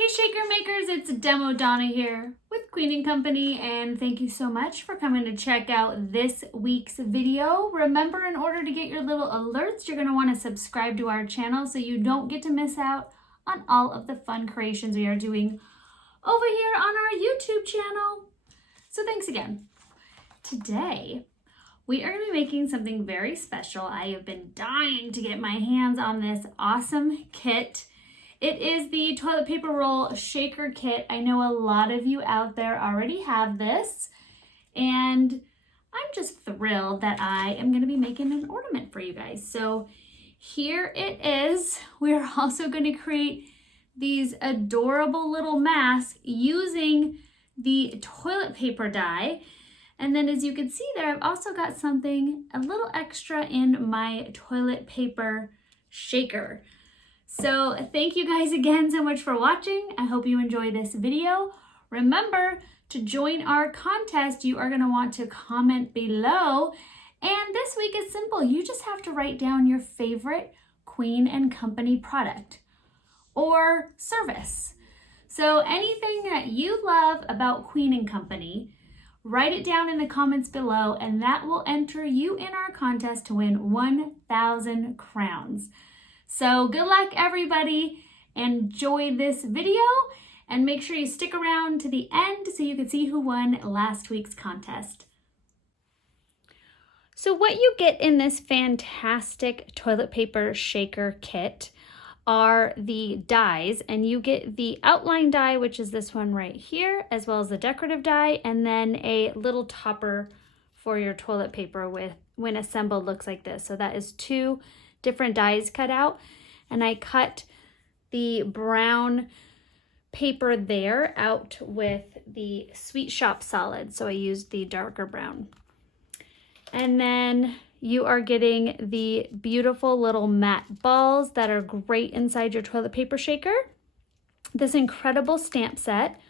Hey Shaker Makers, it's Demo Donna here with Queen & Company, and thank you so much for coming to check out this week's video. Remember, in order to get your little alerts, you're going to want to subscribe to our channel so you don't get to miss out on all of the fun creations we are doing over here on our YouTube channel. So thanks again. Today, we are going to be making something very special. I have been dying to get my hands on this awesome kit. It is the toilet paper roll shaker kit. I know a lot of you out there already have this, and I'm just thrilled that I am going to be making an ornament for you guys. So here it is. We're also going to create these adorable little masks using the toilet paper die. And then as you can see there, I've also got something a little extra in my toilet paper shaker. So thank you guys again so much for watching. I hope you enjoy this video. Remember to join our contest. You are going to want to comment below. And this week is simple. You just have to write down your favorite Queen & Company product or service. So anything that you love about Queen & Company, write it down in the comments below, and that will enter you in our contest to win 1,000 crowns. So good luck, everybody. Enjoy this video and make sure you stick around to the end so you can see who won last week's contest. So what you get in this fantastic toilet paper shaker kit are the dies, and you get the outline die, which is this one right here, as well as the decorative die, and then a little topper for your toilet paper with when assembled looks like this. So that is 2 different dies cut out, and I cut the brown paper there out with the Sweet Shop Solid, so I used the darker brown. And then you are getting the beautiful little matte balls that are great inside your toilet paper shaker. This incredible stamp set,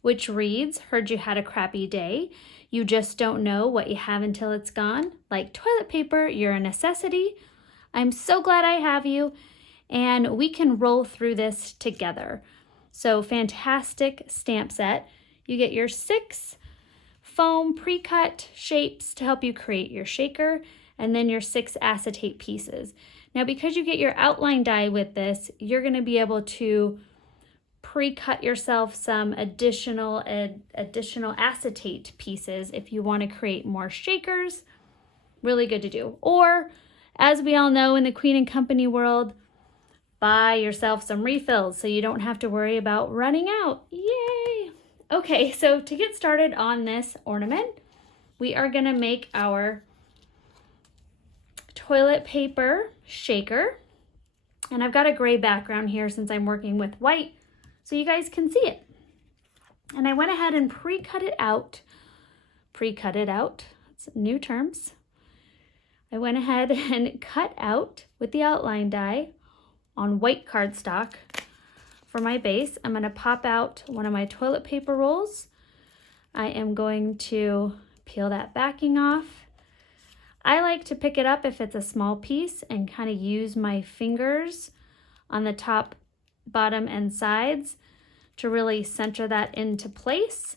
which reads, "Heard you had a crappy day. You just don't know what you have until it's gone. Like toilet paper, you're a necessity. I'm so glad I have you, and we can roll through this together." So fantastic stamp set. You get your 6 foam pre-cut shapes to help you create your shaker, and then your 6 acetate pieces. Now, because you get your outline die with this, you're going to be able to pre-cut yourself some additional acetate pieces if you want to create more shakers. Really good to do. Or, as we all know in the Queen & Company world, buy yourself some refills so you don't have to worry about running out. Yay! Okay, so to get started on this ornament, we are going to make our toilet paper shaker. And I've got a gray background here since I'm working with white, so you guys can see it. And I went ahead and pre-cut it out. Pre-cut it out. It's new terms. I went ahead and cut out with the outline die on white cardstock for my base. I'm going to pop out one of my toilet paper rolls. I am going to peel that backing off. I like to pick it up if it's a small piece and kind of use my fingers on the top, bottom, and sides to really center that into place.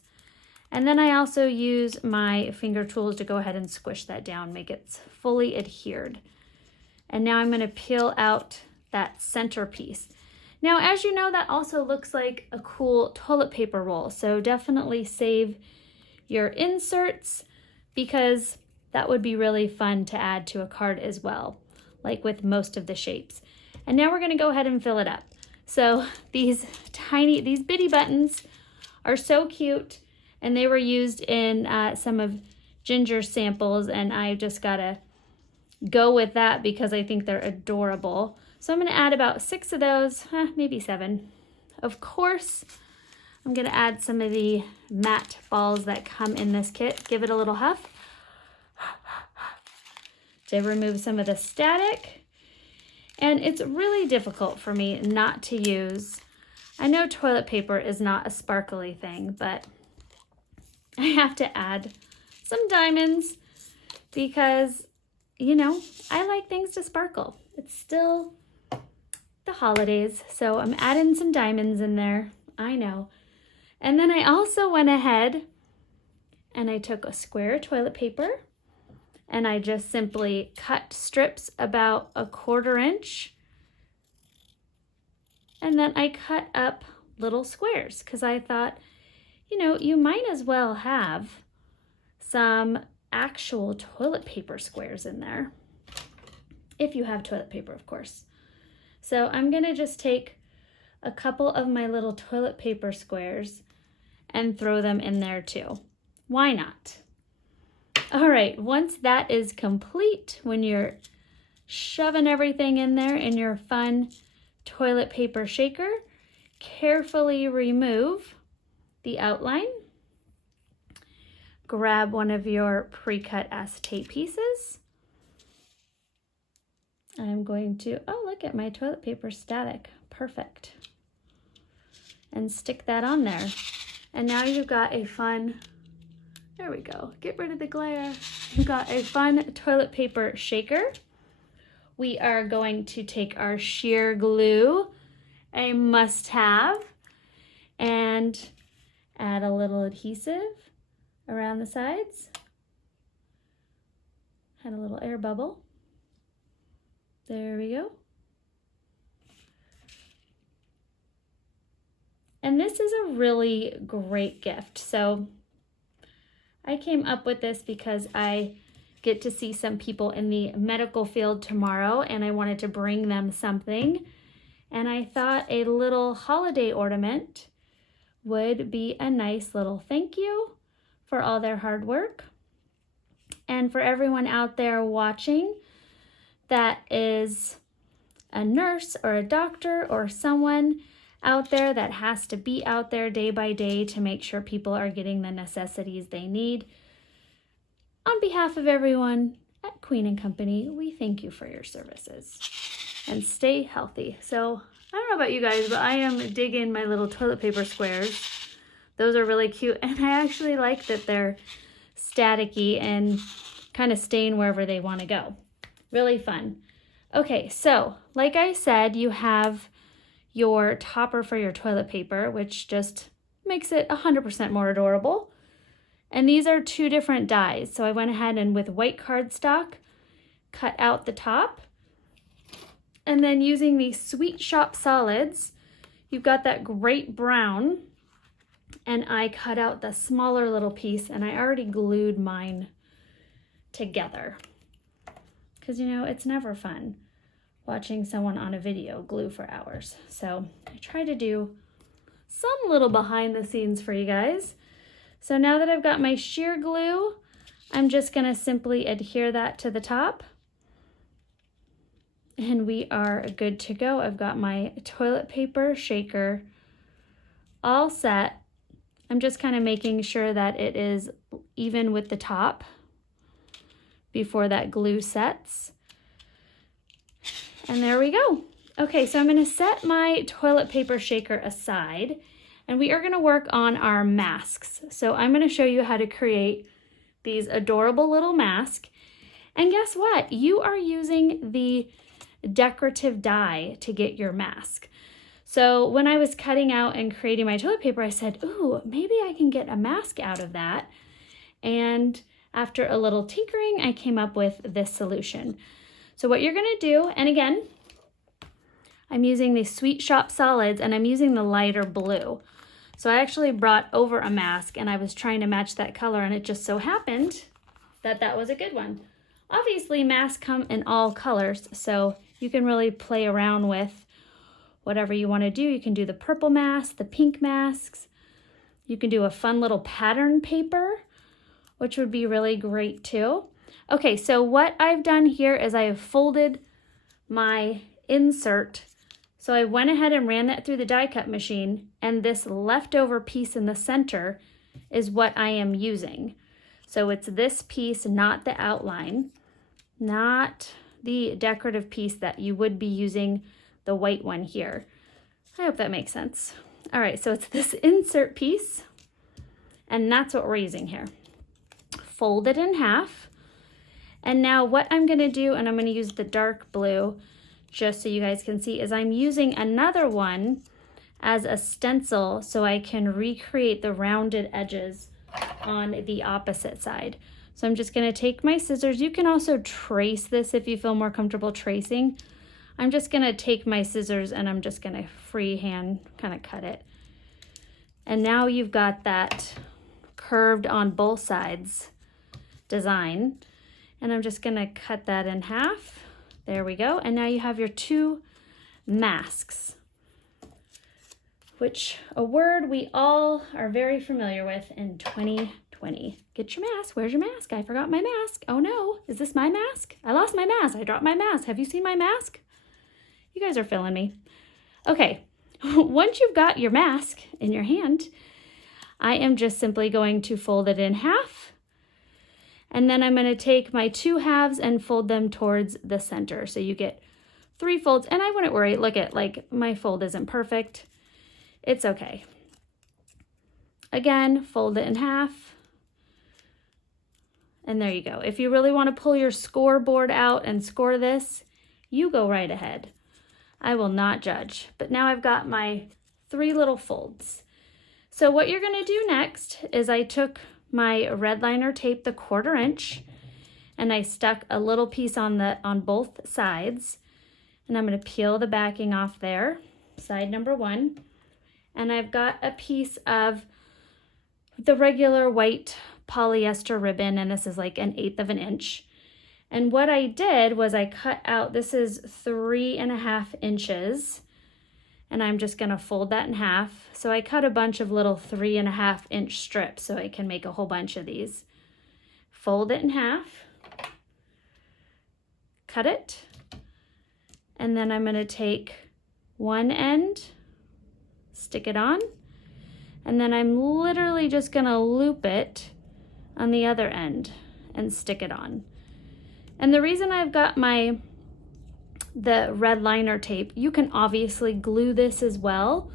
And then I also use my finger tools to go ahead and squish that down, make it fully adhered. And now I'm going to peel out that center piece. Now, as you know, that also looks like a cool toilet paper roll. So definitely save your inserts, because that would be really fun to add to a card as well, like with most of the shapes. And now we're going to go ahead and fill it up. So these bitty buttons are so cute, and they were used in some of Ginger's samples, and I just gotta go with that because I think they're adorable. So I'm going to add about 6 of those, maybe 7. Of course, I'm going to add some of the matte balls that come in this kit. Give it a little huff to remove some of the static. And it's really difficult for me not to use, I know toilet paper is not a sparkly thing, but I have to add some diamonds because, you know, I like things to sparkle. It's still the holidays, so I'm adding some diamonds in there. I know. And then I also went ahead and I took a square toilet paper and I just simply cut strips about 1/4 inch. And then I cut up little squares because I thought, you know, you might as well have some actual toilet paper squares in there. If you have toilet paper, of course. So I'm gonna just take a couple of my little toilet paper squares and throw them in there too. Why not? All right, once that is complete, when you're shoving everything in there in your fun toilet paper shaker, carefully remove the outline. Grab one of your pre-cut acetate pieces. I'm going to, oh, look at my toilet paper static. Perfect. And stick that on there. And now you've got a fun, there we go, get rid of the glare. You've got a fun toilet paper shaker. We are going to take our sheer glue, a must-have, and add a little adhesive around the sides. Had a little air bubble. There we go. And this is a really great gift. So I came up with this because I get to see some people in the medical field tomorrow and I wanted to bring them something. And I thought a little holiday ornament would be a nice little thank you for all their hard work. And for everyone out there watching that is a nurse or a doctor or someone out there that has to be out there day by day to make sure people are getting the necessities they need. On behalf of everyone at Queen & Company, we thank you for your services and stay healthy. So I don't know about you guys, but I am digging my little toilet paper squares. Those are really cute. And I actually like that they're staticky and kind of staying wherever they want to go. Really fun. Okay, so like I said, you have your topper for your toilet paper, which just makes it 100% more adorable. And these are 2 different dies. So I went ahead and with white cardstock, cut out the top. And then using these Sweet Shop solids, you've got that great brown. And I cut out the smaller little piece and I already glued mine together. Because, you know, it's never fun watching someone on a video glue for hours. So I try to do some little behind the scenes for you guys. So now that I've got my sheer glue, I'm just gonna simply adhere that to the top. And we are good to go. I've got my toilet paper shaker all set. I'm just kind of making sure that it is even with the top before that glue sets. And there we go. Okay, so I'm gonna set my toilet paper shaker aside and we are gonna work on our masks. So I'm gonna show you how to create these adorable little masks. And guess what? You are using the decorative die to get your mask. So when I was cutting out and creating my toilet paper, I said, ooh, maybe I can get a mask out of that. And after a little tinkering, I came up with this solution. So what you're gonna do, and again, I'm using the Sweet Shop solids and I'm using the lighter blue. So I actually brought over a mask and I was trying to match that color and it just so happened that that was a good one. Obviously masks come in all colors, so you can really play around with whatever you wanna do. You can do the purple mask, the pink masks. You can do a fun little pattern paper, which would be really great too. Okay, so what I've done here is I have folded my insert. So I went ahead and ran that through the die cut machine, and this leftover piece in the center is what I am using. So it's this piece, not the outline, not the decorative piece that you would be using the white one here. I hope that makes sense. All right, so it's this insert piece, and that's what we're using here. Fold it in half. And now what I'm gonna do, and I'm gonna use the dark blue just so you guys can see, is I'm using another one as a stencil so I can recreate the rounded edges on the opposite side. So I'm just gonna take my scissors. You can also trace this if you feel more comfortable tracing. I'm just gonna take my scissors and I'm just gonna freehand kind of cut it. And now you've got that curved on both sides design. And I'm just gonna cut that in half. There we go. And now you have your two masks, which a word we all are very familiar with in 2020. Get your mask. Where's your mask? I forgot my mask. Oh no, is this my mask? I lost my mask. I dropped my mask. Have you seen my mask? You guys are feeling me. Okay, once you've got your mask in your hand, I am just simply going to fold it in half. And then I'm going to take my two halves and fold them towards the center. So you get 3 folds. And I wouldn't worry. Look at, like, my fold isn't perfect. It's okay. Again, fold it in half. And there you go. If you really want to pull your scoreboard out and score this, you go right ahead. I will not judge. But now I've got my 3 little folds. So what you're going to do next is I took my red liner tape, the 1/4 inch, and I stuck a little piece on both sides. And I'm going to peel the backing off there, side number 1. And I've got a piece of the regular white polyester ribbon, and this is like 1/8 inch. And what I did was I cut out, this is 3.5 inches, and I'm just gonna fold that in half. So I cut a bunch of little 3.5 inch strips so I can make a whole bunch of these. Fold it in half, cut it, and then I'm gonna take one end, stick it on, and then I'm literally just gonna loop it on the other end and stick it on. And the reason I've got the red liner tape, you can obviously glue this as well,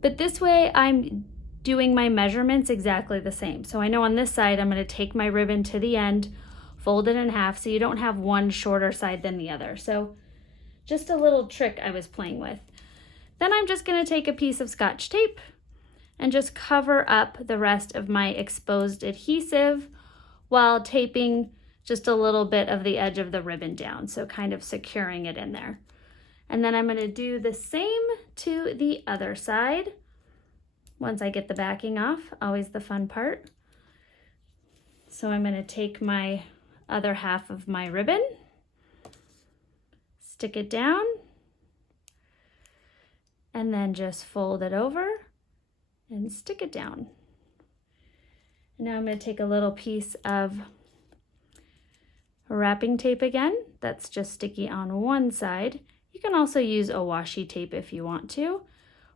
but this way I'm doing my measurements exactly the same. So I know on this side, I'm gonna take my ribbon to the end, fold it in half so you don't have one shorter side than the other. So just a little trick I was playing with. Then I'm just gonna take a piece of Scotch tape and just cover up the rest of my exposed adhesive while taping just a little bit of the edge of the ribbon down, so kind of securing it in there. And then I'm gonna do the same to the other side. Once I get the backing off, always the fun part. So I'm gonna take my other half of my ribbon, stick it down, and then just fold it over and stick it down. Now I'm gonna take a little piece of wrapping tape again, that's just sticky on one side. You can also use a washi tape if you want to,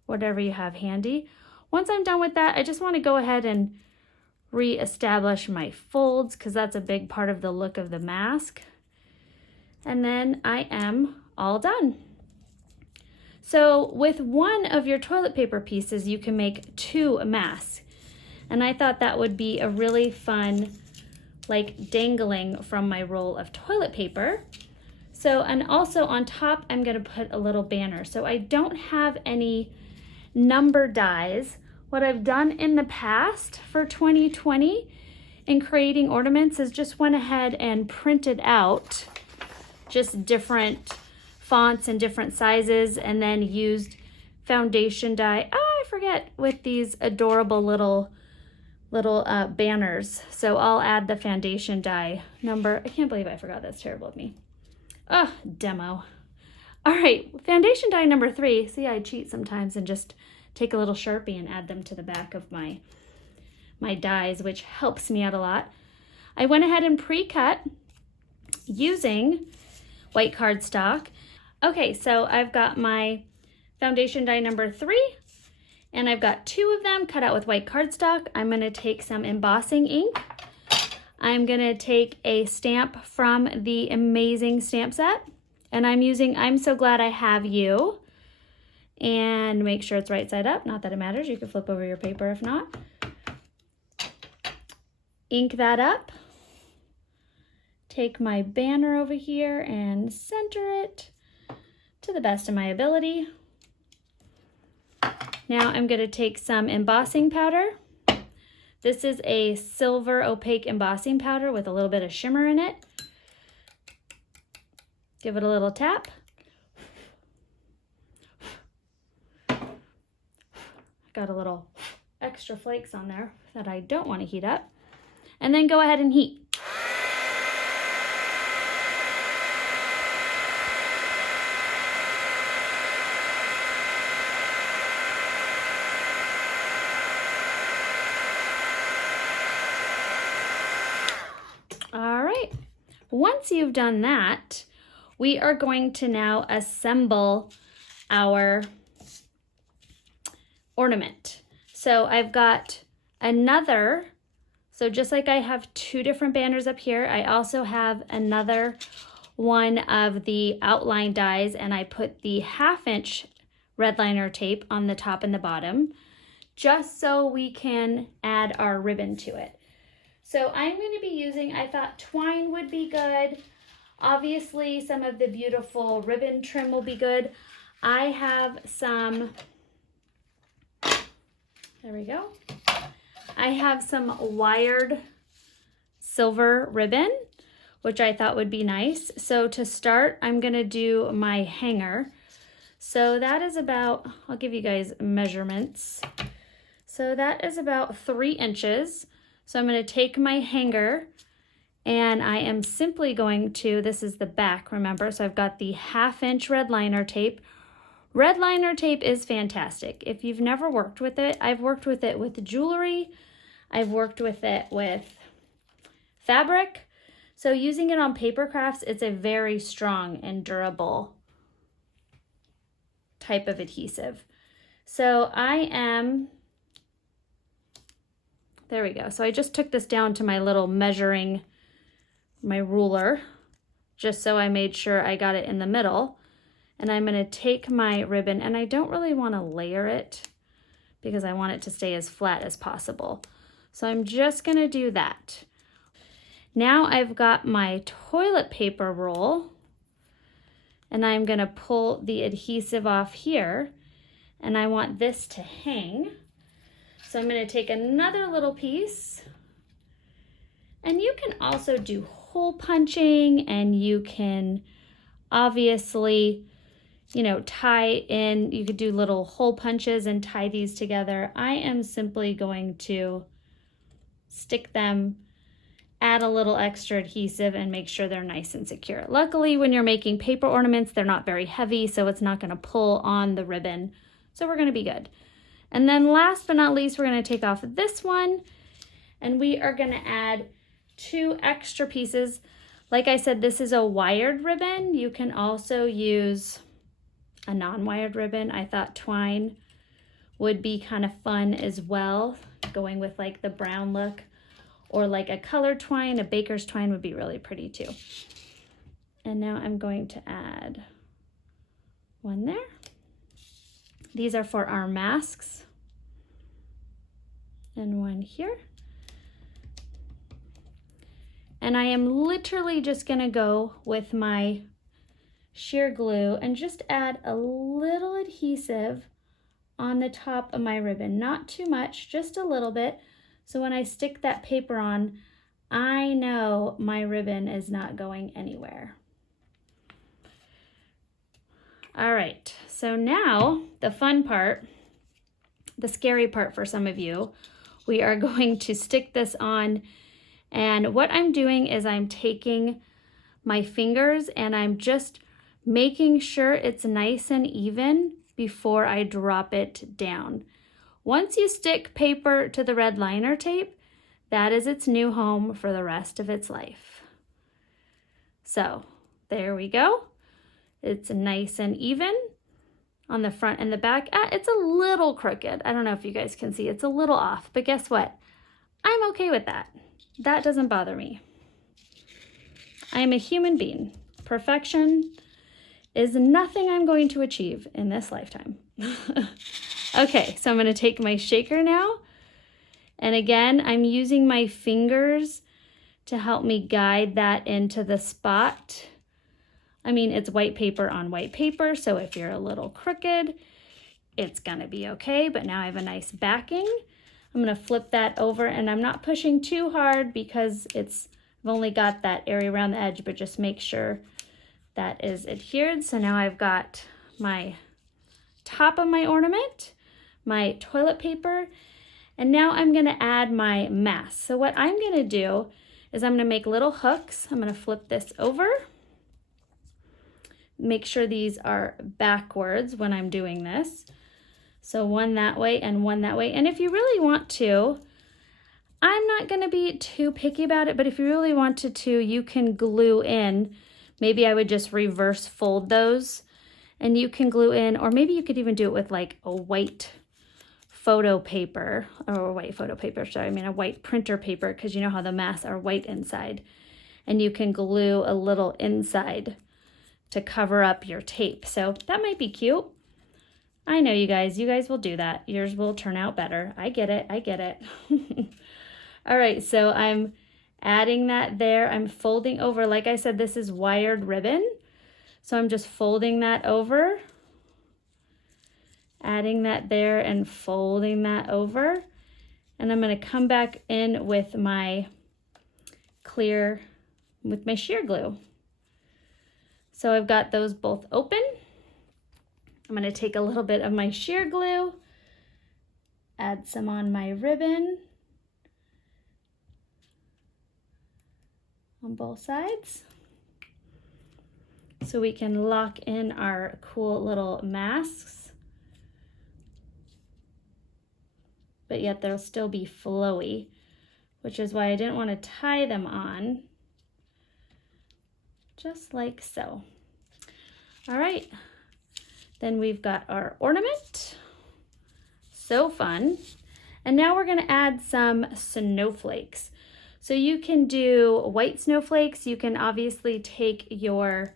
whatever you have handy. Once I'm done with that, I just want to go ahead and re-establish my folds because that's a big part of the look of the mask. And then I am all done. So with one of your toilet paper pieces, you can make 2 masks. And I thought that would be a really fun, like, dangling from my roll of toilet paper. So, and also on top, I'm gonna put a little banner. So I don't have any number dies. What I've done in the past for 2020 in creating ornaments is just went ahead and printed out just different fonts and different sizes and then used foundation die, I forget, with these adorable little banners. So I'll add the foundation die number. I can't believe I forgot. That's terrible of me. Oh, demo. All right, foundation die number 3. See, I cheat sometimes and just take a little Sharpie and add them to the back of my dies, which helps me out a lot. I went ahead and pre-cut using white cardstock. Okay, so I've got my foundation die number 3. And I've got 2 of them cut out with white cardstock. I'm gonna take some embossing ink. I'm gonna take a stamp from the amazing stamp set. And I'm using I'm So Glad I Have You. And make sure it's right side up. Not that it matters, you can flip over your paper if not. Ink that up. Take my banner over here and center it to the best of my ability. Now I'm going to take some embossing powder. This is a silver opaque embossing powder with a little bit of shimmer in it. Give it a little tap. Got a little extra flakes on there that I don't want to heat up. And then go ahead and heat. All right, once you've done that, we are going to now assemble our ornament. So I've got another, so just like I have two different banners up here, I also have another one of the outline dies, and I put the 1/2 inch red liner tape on the top and the bottom, just so we can add our ribbon to it. So I'm going to be using, I thought twine would be good. Obviously, some of the beautiful ribbon trim will be good. I have some, there we go. I have some wired silver ribbon, which I thought would be nice. So to start, I'm going to do my hanger. So that is about, I'll give you guys measurements. So that is about 3 inches. So I'm going to take my hanger and I am simply going to, this is the back, remember, so I've got the 1/2 inch red liner tape. Red liner tape is fantastic. If you've never worked with it, I've worked with it with jewelry. I've worked with it with fabric. So using it on paper crafts, it's a very strong and durable type of adhesive. So I am, there we go. So I just took this down to my little measuring, my ruler, just so I made sure I got it in the middle. And I'm going to take my ribbon, and I don't really want to layer it because I want it to stay as flat as possible. So I'm just going to do that. Now I've got my toilet paper roll, and I'm going to pull the adhesive off here, and I want this to hang. So I'm going to take another little piece, and you can also do hole punching, and you can obviously, you know, tie in, you could do little hole punches and tie these together. I am simply going to stick them, add a little extra adhesive, and make sure they're nice and secure. Luckily, when you're making paper ornaments, they're not very heavy, so it's not going to pull on the ribbon. So we're going to be good. And then last but not least, we're going to take off this one, and we are going to add 2 extra pieces. Like I said, this is a wired ribbon. You can also use a non-wired ribbon. I thought twine would be kind of fun as well, going with like the brown look, or like a colored twine, a baker's twine would be really pretty too. And now I'm going to add one there. These are for our masks, and one here. And I am literally just gonna go with my sheer glue and just add a little adhesive on the top of my ribbon. Not too much, just a little bit. So when I stick that paper on, I know my ribbon is not going anywhere. All right, so now the fun part, the scary part for some of you, we are going to stick this on. And what I'm doing is I'm taking my fingers and I'm just making sure it's nice and even before I drop it down. Once you stick paper to the red liner tape, that is its new home for the rest of its life. So there we go. It's nice and even on the front and the back. It's a little crooked. I don't know if you guys can see, it's a little off, but guess what? I'm okay with that. That doesn't bother me. I am a human being. Perfection is nothing I'm going to achieve in this lifetime. Okay, so I'm going to take my shaker now. And again, I'm using my fingers to help me guide that into the spot. I mean, it's white paper on white paper, so if you're a little crooked, it's gonna be okay. But now I have a nice backing. I'm gonna flip that over, and I'm not pushing too hard because I've only got that area around the edge, but just make sure that is adhered. So now I've got my top of my ornament, my toilet paper, and now I'm gonna add my mask. So what I'm gonna do is I'm gonna make little hooks. I'm gonna flip this over. Make sure these are backwards when I'm doing this. So one that way and one that way. And if you really want to, I'm not gonna be too picky about it, but if you really wanted to, you can glue in. Maybe I would just reverse fold those and you can glue in, or maybe you could even do it with like a white photo paper, or a white printer paper, because you know how the masks are white inside. And you can glue a little inside to cover up your tape. So that might be cute. I know you guys will do that. Yours will turn out better. I get it. All right, so I'm adding that there. I'm folding over. Like I said, this is wired ribbon. So I'm just folding that over, adding that there and folding that over. And I'm gonna come back in with my sheer glue. So I've got those both open. I'm gonna take a little bit of my sheer glue, add some on my ribbon on both sides so we can lock in our cool little masks, but yet they'll still be flowy, which is why I didn't want to tie them on, just like so. All right. Then we've got our ornament. So fun. And now we're gonna add some snowflakes. So you can do white snowflakes. You can obviously take your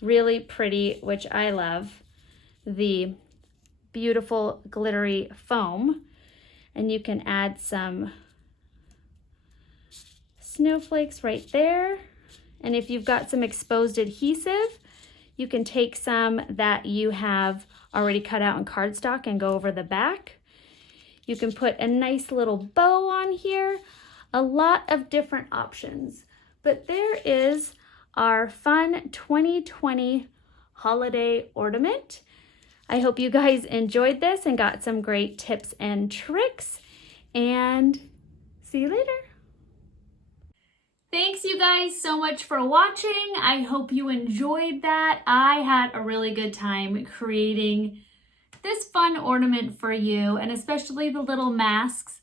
really pretty, which I love, the beautiful glittery foam, and you can add some snowflakes right there. And if you've got some exposed adhesive, you can take some that you have already cut out in cardstock and go over the back. You can put a nice little bow on here, a lot of different options. But there is our fun 2020 holiday ornament. I hope you guys enjoyed this and got some great tips and tricks, and see you later. Thanks you guys so much for watching. I hope you enjoyed that. I had a really good time creating this fun ornament for you, and especially the little masks.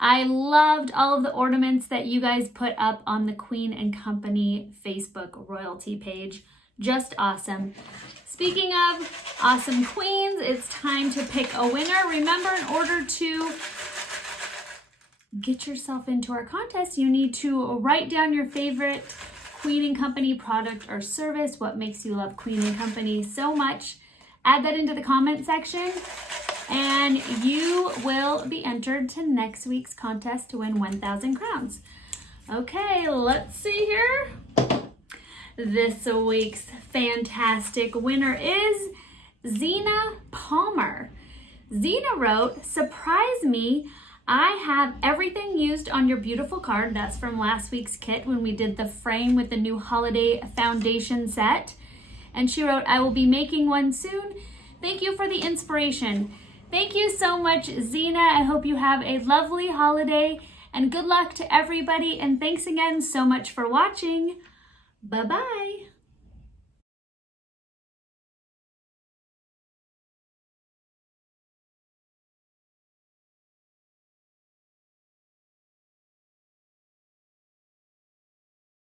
I loved all of the ornaments that you guys put up on the Queen and Company Facebook royalty page. Just awesome. Speaking of awesome queens, it's time to pick a winner. Remember, in order to get yourself into our contest, you need to write down your favorite Queen and Company product or service, what makes you love Queen and Company so much. Add that into the comment section, and you will be entered to next week's contest to win 1,000 crowns. Okay, let's see here. This week's fantastic winner is Zena Palmer. Zena wrote, "Surprise me. I have everything used on your beautiful card." That's from last week's kit when we did the frame with the new holiday foundation set. And she wrote, "I will be making one soon. Thank you for the inspiration." Thank you so much, Zena. I hope you have a lovely holiday, and good luck to everybody. And thanks again so much for watching. Bye-bye.